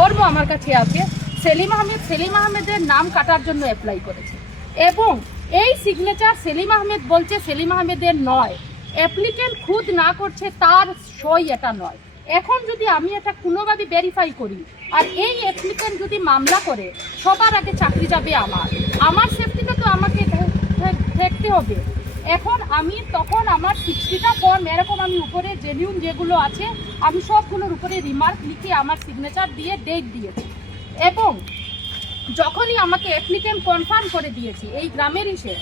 Form আমার কাছে আছে। সেলিম আহমেদ, সেলিম আহমেদের নাম কাটার জন্য অ্যাপ্লাই করেছে। এবং এই সিগনেচার সেলিম আহমেদ বলছে, সেলিম আহমেদের নয়। অ্যাপ্লিকেন্ট খুদ না করছে, তার সই এটা নয়। এখন যদি আমি এটা কোনোভাবে ভেরিফাই করি, আর এই অ্যাপ্লিকেন্ট যদি মামলা করে, সবার আগে চাকরি যাবে আমার। আমার সেফটিটা তো আমাকে দেখতে হবে। এখন আমি তখন আমার সিক্সটিটা ফর্ম এরকম আমি উপরে জেনিউন যেগুলো আছে, আমি সবগুলোর উপরে রিমার্ক লিখে আমার সিগনেচার দিয়ে ডেট দিয়েছি। এবং যখনই আমাকে অ্যাপ্লিকেন্ট কনফার্ম করে দিয়েছি, এই গ্রামের ইসে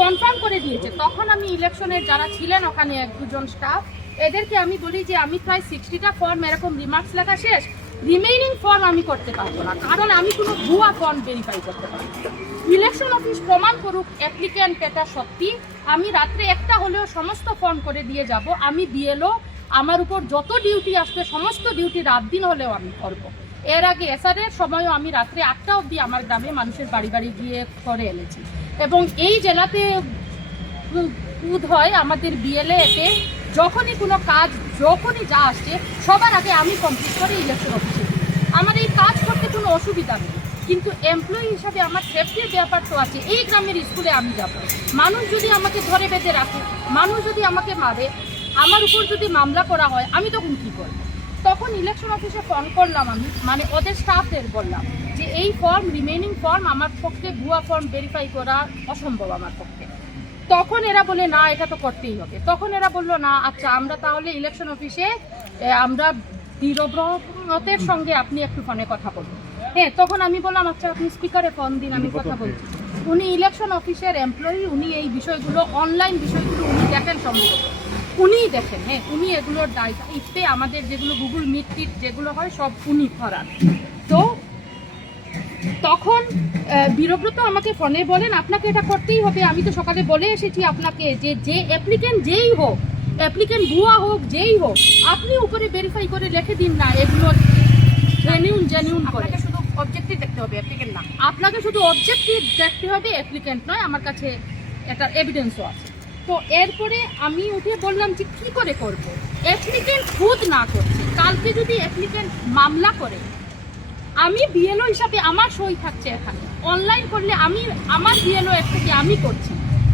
কনফার্ম করে দিয়েছে, তখন আমি ইলেকশনের যারা ছিলেন ওখানে এক দুজন স্টাফ এদেরকে আমি বলি যে আমি প্রায় সিক্সটিটা ফর্ম এরকম রিমার্কস লেখা শেষ রিমেইনিং ফর্ম আমি করতে পারব না। কারণ আমি কোনো ভুয়া ফর্ম ভেরিফাই করতে পারব। ইলেকশন অফিস প্রমাণ করুক অ্যাপ্লিক্যান্ট এটা সত্যি। আমি রাত্রে একটা হলেও সমস্ত ফর্ম করে দিয়ে যাব। আমি বিএলও আমার উপর যত ডিউটি আসবে, সমস্ত ডিউটি রাত দিন হলেও আমি করব। এর আগে এসআরের সময়ও আমি রাত্রে আটটা অবধি আমার গ্রামে মানুষের বাড়ি বাড়ি গিয়ে করে এনেছি। এবং এই জেলাতে উদ হয় আমাদের বিএলএ এতে যখনই কোনো কাজ, যখনই যা আসছে, সবার আগে আমি কমপ্লিট করে ইলেকশন অফিসে আমার এই কাজ করতে কোনো অসুবিধা নেই। কিন্তু এমপ্লয়ি হিসাবে আমার সেফটির ব্যাপার তো আছে। এই গ্রামের স্কুলে আমি যাব। মানুষ যদি আমাকে ধরে বেঁধে রাখে, মানুষ যদি আমাকে মারে, আমার উপর যদি মামলা করা হয়, আমি তখন কী করব? তখন ইলেকশন অফিসে ফোন করলাম আমি মানে ওদের স্টাফদের বললাম যে, এই ফর্ম রিমেনিং ফর্ম আমার পক্ষে, ভুয়া ফর্ম ভেরিফাই করা অসম্ভব আমার পক্ষে। তখন এরা বলে না এটা তো করতেই হবে। তখন এরা বলল না আচ্ছা আমরা তাহলে ইলেকশন অফিসে আমরা বীরব্রতের সঙ্গে আপনি একটু ফোনে কথা বলুন। হ্যাঁ তখন আমি বললাম আচ্ছা আপনি স্পিকারে ফোন দিন আমি কথা বলছি। উনি ইলেকশন অফিসের এমপ্লয়ি উনি এই বিষয়গুলো অনলাইন বিষয়গুলো উনি দেখেন সম্ভবত। উনিই দেখেন হ্যাঁ উনি এগুলোর দায়িত্ব দায়িত্বে আমাদের যেগুলো গুগল মিট যেগুলো হয় সব উনি করান। তখন বীরব্রত আমাকে ফোনে বলেন আপনাকে এটা করতেই হবে। আমি তো সকালে বলে এসেছি আপনাকে যে যে অ্যাপ্লিকেন্ট যেই হোক অ্যাপ্লিকেন্ট ভুয়া হোক যেই হোক আপনি উপরে ভেরিফাই করে লিখে দিন না। এগুলো জেনিউন জেনিউন করে। শুধু অবজেক্টিভ দেখতে হবে অ্যাপ্লিকেন্ট না। আপনাকে শুধু অবজেক্টিভ দেখতে হবে অ্যাপ্লিকেন্ট নয় আমার কাছে একটা এভিডেন্সও আছে। তো এরপরে আমি উঠে বললাম যে কি করে করব? অ্যাপ্লিকেন্ট খুদ না করছে। কালকে যদি অ্যাপ্লিকেন্ট মামলা করে আমি বিএলও হিসাবে আমার সই থাকছে এখানে। অনলাইন করলে আমি, আমার বিএলও এর থেকে আমি করছি।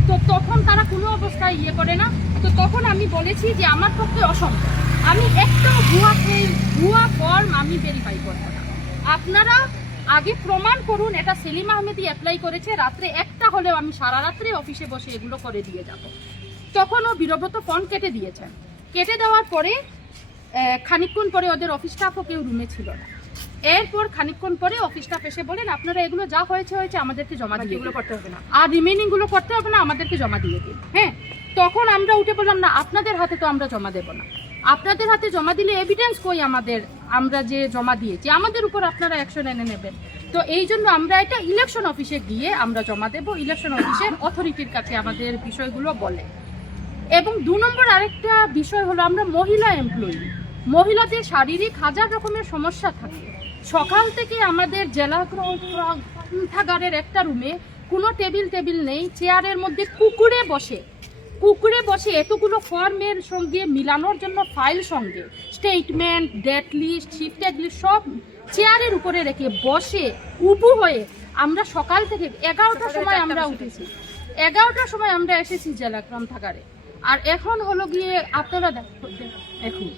তো তখন তারা কোনো অবস্থায় ইয়ে করে না। তো তখন আমি বলেছি যে আমার পক্ষে অসম্ভব। আমি একটাও ভুয়া ভুয়া ফর্ম আমি ভেরিফাই করব না। আপনারা আগে প্রমাণ করুন, এটা সেলিম আহমেদি অ্যাপ্লাই করেছে, রাত্রে একটা হলেও আমি সারা রাত্রে অফিসে বসে এগুলো করে দিয়ে যাব। তখনও বীরব্রত ফোন কেটে দিয়েছেন। কেটে দেওয়ার পরে খানিকক্ষণ পরে ওদের অফিস স্টাফও কেউ রুমে ছিল না। এরপর খানিকক্ষণ পরে অফিস স্টাফ এসে বলেন আপনারা এগুলো যা হয়েছে হয়েছে আমাদেরকে জমা দিয়ে এগুলো করতে হবে না। আর রিমেনিংগুলো করতে হবে না আমাদেরকে জমা দিয়ে দিন। হ্যাঁ? তখন আমরা উঠে বললাম না আপনাদের হাতে তো আমরা জমা দেব না। আপনাদের হাতে জমা দিলে এভিডেন্স কই আমাদের? আমরা যে জমা দিয়েছি আমাদের উপর আপনারা অ্যাকশন এনে নেবেন। তো এই জন্য আমরা এটা ইলেকশন অফিসে গিয়ে আমরা জমা দেব। ইলেকশন অফিসের অথরিটির কাছে আমাদের বিষয়গুলো বলে। এবং দু নম্বর আরেকটা বিষয় হলো আমরা মহিলা এমপ্লয়ি মহিলাদের শারীরিক হাজার রকমের সমস্যা থাকে। সকাল থেকে আমাদের জেলা গ্রন্থাগারের একটা রুমে কোনো টেবিল টেবিল নেই চেয়ারের মধ্যে কুকুরে বসে। কুকুরে বসে এতগুলো ফর্মের সঙ্গে মিলানোর জন্য ফাইল সঙ্গে statement date list shifted list সব চেয়ারের উপরে রেখে বসে উবু হয়ে আমরা সকাল থেকে এগারোটার সময় আমরা উঠেছি। এগারোটার সময় আমরা এসেছি জেলা গ্রন্থাগারে। আর এখন হলো গিয়ে আপনারা দেখ- এখন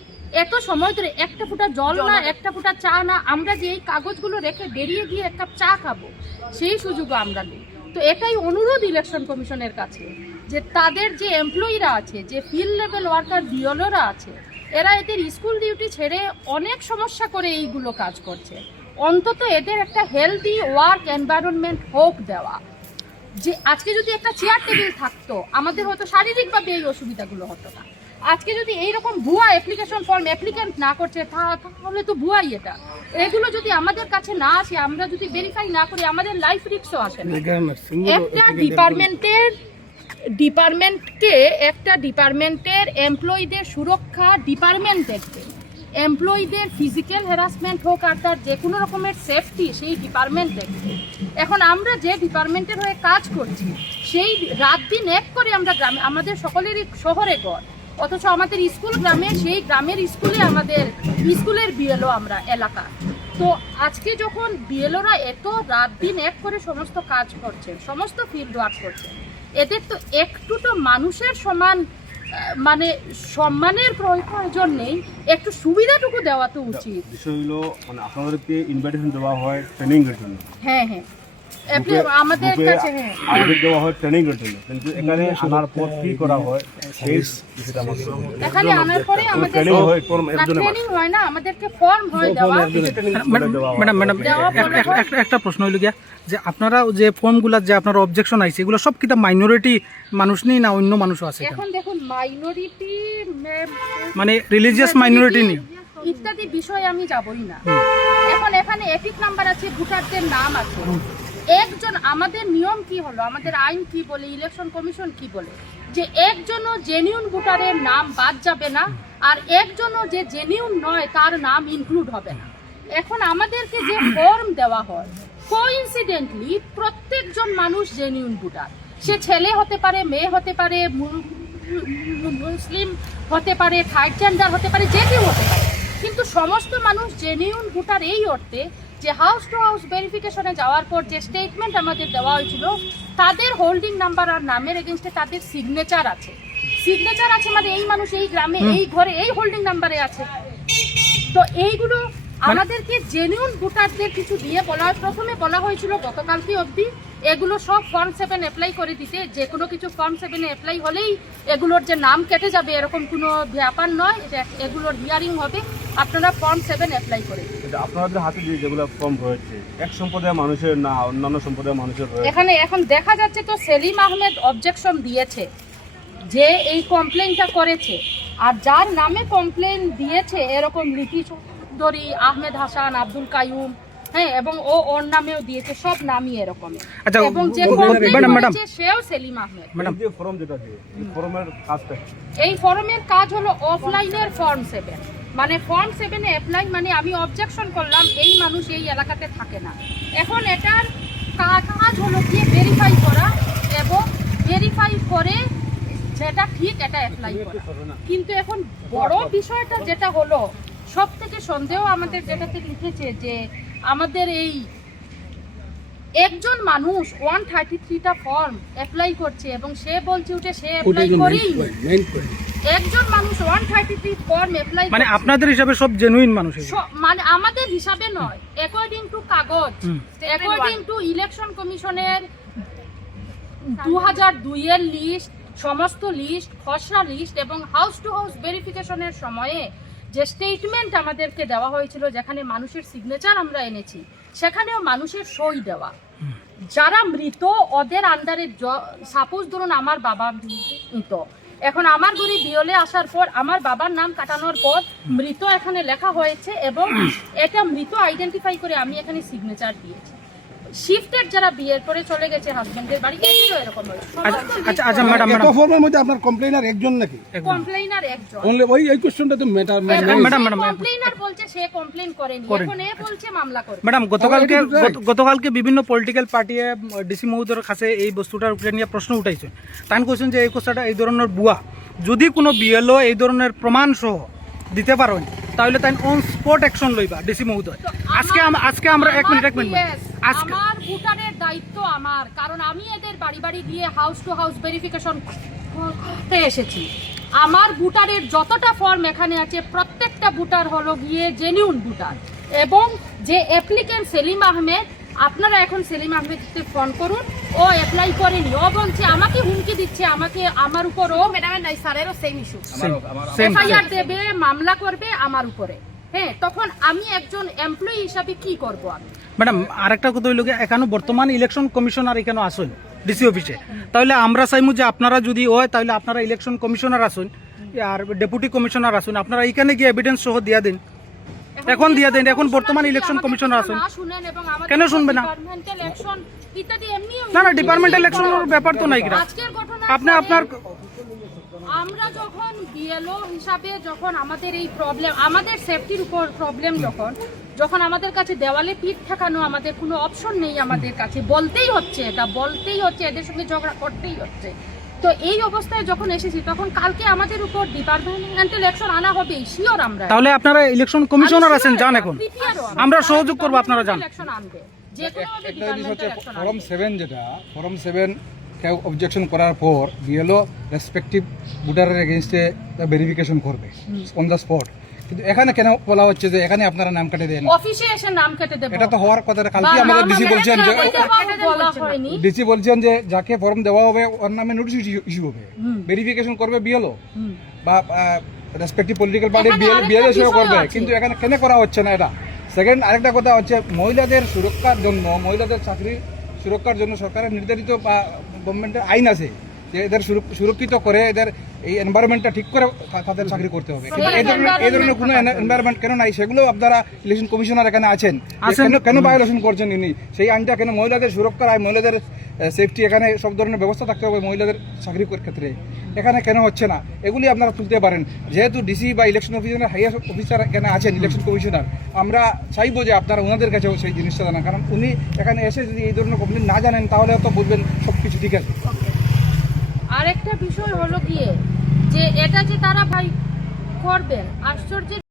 এত সময় ধরে একটা ফুটা জল না। একটা ফুটা চা না আমরা যে এই কাগজগুলো রেখে বেরিয়ে গিয়ে এক কাপ চা খাব সেই সুযোগও আমরা নেই। তো এটাই অনুরোধ ইলেকশন কমিশনের কাছে যে তাদের যে এমপ্লয়িরা আছে যে ফিল্ড লেভেল ওয়ার্কার বিওলোরা আছে এরা এদের স্কুল ডিউটি ছেড়ে অনেক সমস্যা করে এইগুলো কাজ করছে। অন্তত এদের একটা হেলদি ওয়ার্ক এনভায়রনমেন্ট হোক দেওয়া। যে আজকে যদি একটা চেয়ার টেবিল থাকতো আমাদের হয়তো শারীরিকভাবে এই অসুবিধাগুলো হতো না। আজকে যদি এইরকম ভুয়া অ্যাপ্লিকেশন ফর্ম অ্যাপ্লিকেন্ট না করছে তাহলে তো ভুয়াই এটা। এগুলো যদি আমাদের কাছে না আসে আমরা যদি ভেরিফাই না করি আমাদের লাইফ রিক্সও আসে না। একটা ডিপার্টমেন্টের ডিপার্টমেন্টকে একটা ডিপার্টমেন্টের এমপ্লয়ীদের সুরক্ষা ডিপার্টমেন্ট দেখবে এমপ্লয়ীদের ফিজিক্যাল হ্যারাসমেন্ট হোক আর তার যে কোনো রকমের সেফটি সেই ডিপার্টমেন্ট দেখবে এখন আমরা যে ডিপার্টমেন্টের হয়ে কাজ করছি সেই রাত দিন এক করে আমরা গ্রামে আমাদের সকলেরই শহরে গড় অথচ আমাদের স্কুল গ্রামে সেই গ্রামের স্কুলে আমাদের স্কুলের বিএলও আমরা এলাকা। তো আজকে যখন বিএলওরা এত রাত দিন এক করে সমস্ত কাজ করছেন সমস্ত ফিল্ড ওয়ার্ক করছেন এদের তো একটু তো মানুষের সমান মানে সম্মানের প্রয়োজন নেই একটু সুবিধাটুকু দেওয়া তো উচিত। বিষয় হলো মানে আপনাদেরকে ইনভাইটেশন দেওয়া হয় ট্রেনিং এর জন্য। হ্যাঁ হ্যাঁ। হ্যাঁ হয় এখানে আনার পর কি করা হয়। এখানে আনার পরে আমাদের ট্রেনিং হয় ফর্ম হয় না আমাদেরকে ফর্ম হয় দেওয়া। ম্যাডাম ম্যাডাম হয়। একটা- একটা প্রশ্ন হইল গিয়া যে আপনারা যে ফর্মগুলা যে আপনারা অবজেকশন আইছে এগুলো সব কিতা মাইনরিটি মানুষ নেই না অন্য মানুষও আছে এখন? দেখুন মাইনরিটি মানে রিলিজিয়াস মাইনরিটি নেই? ইত্যাদি বিষয়ে আমি যাবই না। এখন এখানে এপিক নাম্বার আছে ভোটারদের নাম আছে। একজন আমাদের নিয়ম কি হলো? আমাদের আইন কি বলে? ইলেকশন কমিশন কি বলে? যে একজনও জেনিউন ভোটারের নাম বাদ যাবে না, আর একজনও যে জেনিউন নয়, তার নাম ইনক্লুড হবে না। এখন আমাদেরকে যে ফর্ম দেওয়া হয় কোইন্সিডেন্টলি প্রত্যেকজন মানুষ জেনিউন ভোটার। সে ছেলে হতে পারে, মেয়ে হতে পারে মুসলিম হতে পারে থার্ড জেন্ডার হতে পারে, যে কেউ হতে পারে। কিন্তু সমস্ত মানুষ জেনিউন ভোটার এই অর্থে যে হাউস টু হাউস ভেরিফিকেশনে যাওয়ার পর যে স্টেটমেন্ট আমাদের দেওয়া হয়েছিল তাদের হোল্ডিং নাম্বার আর নামের এগেনস্টে তাদের সিগনেচার আছে। সিগনেচার আছে মানে এই মানুষ এই গ্রামে এই ঘরে এই হোল্ডিং নাম্বারে আছে। তো এইগুলো আমাদেরকে জেনুইন ভোটারদের কিছু দিয়ে বলা প্রথমে বলা হয়েছিল গতকালকে অবধি এগুলো সব ফর্ম সেভেন অ্যাপ্লাই করে দিতে। যে কোনো কিছু ফর্ম সেভেনে অ্যাপ্লাই হলেই এগুলোর যে নাম কেটে যাবে এরকম কোনো ব্যাপার নয়। এটা এগুলোর হিয়ারিং হবে। আপনারা ফর্ম সেভেন অ্যাপ্লাই করে এটা আপনাদের হাতে যে যেগুলো ফর্ম রয়েছে এক সম্প্রদায়ের মানুষের না অন্যান্য সম্প্রদায়ের মানুষের এখানে এখন দেখা যাচ্ছে তো সেলিম আহমেদ অবজেকশন দিয়েছে যে এই কমপ্লেনটা করেছে। আর যার নামে কমপ্লেন দিয়েছে এরকম লিপি চৌধুরী আহমেদ হাসান আব্দুল কাইয়ুম হ্যাঁ এবং ও ওর নামেও দিয়েছে সব নামই এরকম। আচ্ছা, এবং যে কমপ্লেন। করেছে সেও সেলিম আহমেদ। ম্যাডাম। এই যে ফর্ম যেটা দিয়ে ফর্মের কাজটা এই ফর্মের কাজ হলো অফলাইনের ফর্ম সেভেন মানে ফর্ম সেভেনে অ্যাপ্লাই মানে আমি অবজেকশন করলাম এই মানুষ এই এলাকাতে থাকে না। এখন এটার কাজ হলো গিয়ে ভেরিফাই করা এবং ভেরিফাই করে যেটা ঠিক এটা অ্যাপ্লাই করা। কিন্তু এখন বড় বিষয়টা যেটা হলো সব থেকে সন্দেহ আমাদের যেটাতে লিখেছে যে আমাদের এই একজন মানুষ ওয়ান থার্টি থ্রিটা ফর্ম অ্যাপ্লাই করছে এবং সে বলছে উঠে সে অ্যাপ্লাই করেই একজন মানুষ one thirty three form apply মানে আপনাদের হিসাবে সব জেনুইন মানুষ মানে আমাদের হিসাবে নয়। অ্যাকর্ডিং টু কাগজ। অ্যাকর্ডিং টু ইলেকশন কমিশনের দু হাজার দুইয়ের লিস্ট সমস্ত লিস্ট খসড়া লিস্ট এবং হাউস টু হাউস ভেরিফিকেশনের সময়ে যে স্টেটমেন্ট আমাদেরকে দেওয়া হয়েছিল যেখানে মানুষের সিগনেচার আমরা এনেছি সেখানেও মানুষের সই দেওয়া। যারা মৃত ওদের আন্ডারে সাপোজ ধরুন আমার বাবা মৃত। এখন আমার ঘরে বিয়লে আসার পর আমার বাবার নাম কাটানোর পর মৃত এখানে লেখা হয়েছে এবং এটা মৃত আইডেন্টিফাই করে আমি এখানে সিগনেচার দিয়েছি। শিফটেড যারা বিয়ের পরে চলে গেছে হাজবেন্ডের বাড়ি এদেরও এরকম আচ্ছা আচ্ছা আচ্ছা ম্যাডাম এত ম্যাডাম ফর্মের মধ্যে আপনার কমপ্লেনার একজন নাকি? কমপ্লেইনার একজন। অনলি ওই এই কোশ্চেনটা তো ম্যাডাম, ম্যাডাম, কমপ্লেইনার বলছে সে কমপ্লেইন করেনি। করেনি। এখন এ বলছে মামলা করে ম্যাডাম গতকালকে বিভিন্ন পলিটিক্যাল পার্টিয়ে ডিসি মহোদয়ের কাছে এই বস্তুটার উপরে নিয়ে প্রশ্ন উঠাইছে তাই কোয়েছেন যে এই কথাটা এই ধরনের বুয়া। যদি কোনো বিএলও এই ধরনের প্রমাণ সহ দিতে পারেন তাহলে তাই অন স্পট অ্যাকশন লইবা ডিসি মহোদয়। আজকে আজকে আমরা এক মিনিট এক মিনিট আজকে আমার ভোটারের দায়িত্ব আমার কারণ আমি এদের বাড়ি বাড়ি গিয়ে হাউস টু হাউস ভেরিফিকেশন করতে এসেছি। আমার ভোটারের যতটা ফর্ম এখানে আছে প্রত্যেকটা ভোটার হলো গিয়ে জেনিউন ভোটার। এবং যে অ্যাপ্লিকেন্ট সেলিম আহমেদ আপনারা এখন সেলিম আহমেদকে ফোন করুন ও অ্যাপ্লাই করেনি। ও বলছে আমাকে হুমকি দিচ্ছে আমাকে আমার উপর ও ম্যাডামের নাই স্যারেরও সেম ইস্যু এফআইআর দেবে মামলা করবে আমার উপরে। হ্যাঁ তখন আমি একজন এমপ্লয়ি হিসাবে কি করব আমি? ম্যাডাম আরেকটা কথা হইল এখানে বর্তমান ইলেকশন কমিশনার এখানে আসুন ডিসি অফিসে তাহলে আমরা চাইমু যে আপনারা যদি হয় তাহলে আপনারা ইলেকশন কমিশনার আসুন আর ডেপুটি কমিশনার আসুন। আপনারা এখানে গিয়ে এভিডেন্স সহ দিয়া দিন। এখন দিয়ে দেন, এখন বর্তমান ইলেকশন কমিশনার আছেন। কেন শুনবে না? না না ডিপার্টমেন্টাল ইলেকশনের ব্যাপার তো নাই আপনি আপনার আমরা যখন বিএলও হিসাবে যখন আমাদের এই প্রবলেম আমাদের সেফটির উপর প্রবলেম যখন যখন আমাদের কাছে দেওয়ালে পিঠ ঠেকানো আমাদের কোনো অপশন নেই আমাদের কাছে বলতেই হচ্ছে এটা বলতেই হচ্ছে এদের সঙ্গে ঝগড়া করতেই হচ্ছে তো এই অবস্থায় যখন এসেছি তখন কালকে আমাদের উপর ডিপার্টমেন্টাল অ্যাকশন আনা হবে শিওর আমরা। তাহলে আপনারা ইলেকশন কমিশনার আছেন যান এখন। আমরা সহযোগ করব, আপনারা যান। একটা জিনিস হচ্ছে ফরম সেভেন যেটা ফরম সেভেন কেউ অবজেকশন করার পর বিএলও রেসপেক্টিভ ভোটারের এগেনস্টে ভেরিফিকেশন করবে। অন দ্য স্পট কিন্তু এখানে কেন বলা হচ্ছে যে এখানে আপনারা নাম কাটে দেন? অফিসে এসে নাম কেটে দেবো। এটা তো হওয়ার কথা কালকে আমাদের ডিসি বলছেন যে ডিসি বলছেন যে যাকে ফর্ম দেওয়া হবে ওর নামে নোটিশ ইস্যু হবে। ভেরিফিকেশন করবে বিএলও বা রেসপেক্টিভ পলিটিক্যাল পার্টি বিএলও করবে। কিন্তু এখানে কেন করা হচ্ছে না এটা? সেকেন্ড আরেকটা কথা হচ্ছে মহিলাদের সুরক্ষার জন্য মহিলাদের চাকরির সুরক্ষার জন্য সরকারের নির্ধারিত বা গভর্নমেন্টের আইন আছে। যে এদের সুরক্ষিত করে এদের এই এনভায়রনমেন্টটা ঠিক করে তাদের চাকরি করতে হবে। কিন্তু এই ধরনের এই ধরনের কোনো এনভায়রনমেন্ট কেন নাই? সেগুলো আপনারা ইলেকশন কমিশনার এখানে আছেন। কেন কেন ভায়োলেশন করছেন ইনি? সেই আইনটা কেন মহিলাদের সুরক্ষার আইন মহিলাদের সেফটি এখানে সব ধরনের ব্যবস্থা থাকতে হবে মহিলাদের চাকরি ক্ষেত্রে। এখানে কেন হচ্ছে না? এগুলি আপনারা তুলতে পারেন। যেহেতু ডিসি বা ইলেকশন অফিসার হাইয়ার অফিসার এখানে আছেন ইলেকশন কমিশনার আমরা চাইব যে আপনারা ওনাদের কাছেও সেই জিনিসটা জানান। কারণ উনি এখানে এসে যদি এই ধরনের কমপ্লেন না জানেন তাহলে তো বুঝবেন সব কিছু ঠিক আছে। আরেকটা বিষয় হলো গিয়ে যে এটা যে তারা ভাই করবেন আশ্চর্যের